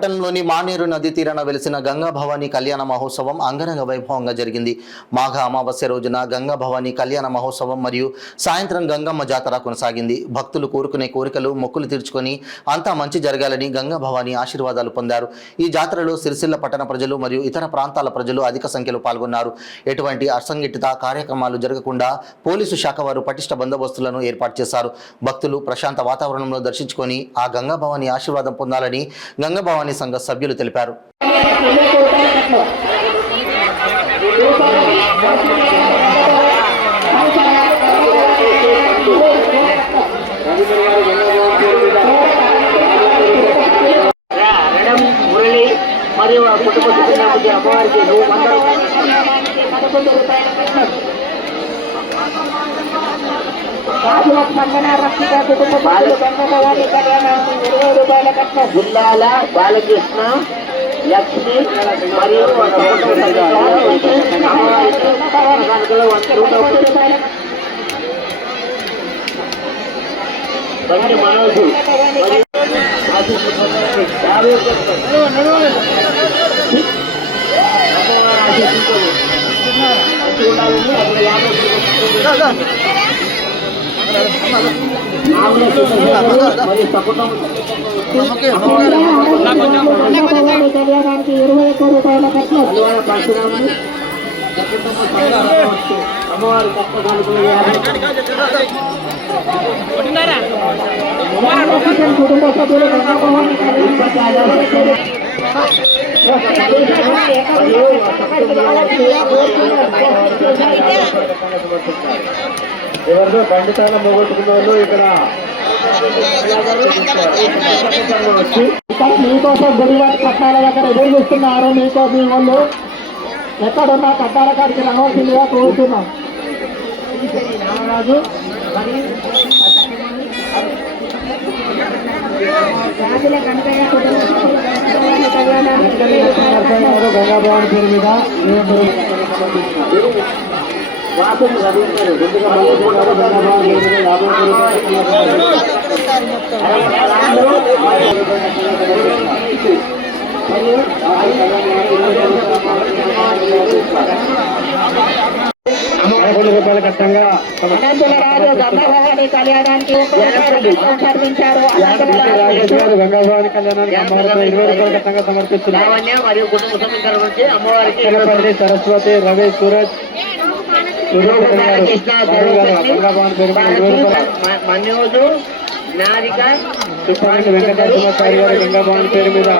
పట్టణంలోని మానేరు నది తీరాన వెలిసిన గంగా భవానీ కళ్యాణ మహోత్సవం అంగరంగ వైభవంగా జరిగింది. మాఘ అమావాస్య రోజున గంగా భవానీ కళ్యాణ మహోత్సవం మరియు సాయంత్రం గంగమ్మ జాతర కొనసాగింది. భక్తులు కోరుకునే కోరికలు మొక్కులు తీర్చుకొని అంతా మంచి జరగాలని గంగా భవానీ ఆశీర్వాదాలు పొందారు. ఈ జాతరలో సిరిసిల్ల పట్టణ ప్రజలు మరియు ఇతర ప్రాంతాల ప్రజలు అధిక సంఖ్యలో పాల్గొన్నారు. ఎటువంటి అసంఘటిత కార్యక్రమాలు జరగకుండా పోలీసు శాఖ వారు పటిష్ట బందోబస్తులను ఏర్పాటు చేశారు. భక్తులు ప్రశాంత వాతావరణంలో దర్శించుకొని ఆ గంగా భవానీ ఆశీర్వాదం పొందాలని గంగా భవానీ సంఘ సభ్యులు తెలిపారు. మరియు కుటుంబ సభ్యుల అమ్మవారికి జిల్లాల బాలకృష్ణ లక్ష్మి మరియు బండి మనోజు కళ్యాణానికి 21 రూపాయల కట్నం అమ్మవారి కుటుంబ సభ్యులు ఎవరితో పండితాల మొగొట్టుకున్న వాళ్ళు ఇక్కడ మీకోసం గుడివాటి పట్టాల దగ్గర ఎదురు చూస్తున్నారు. మీకో మీ వాళ్ళు ఎక్కడున్నా కట్టాల కాడికి రావాల్సిందిగా కోరుతున్నాం. రామరాజు గంగాభవాని పేరు మీద వాసులు చదువుతారు. గంగాభవాని రూపాయల కట్టంగా కళ్యాణానికి గంగాభవాని కళ్యాణానికి అమ్మవారితో 20 రూపాయల కట్టంగా సమర్పిస్తున్నారు. అమ్మవారికి సరస్వతి రవి సూరజ్ గంగాభవాని పేరు మనోజు నారిక వెంకటేశ్వర గారు గంగాభవాని పేరు మీద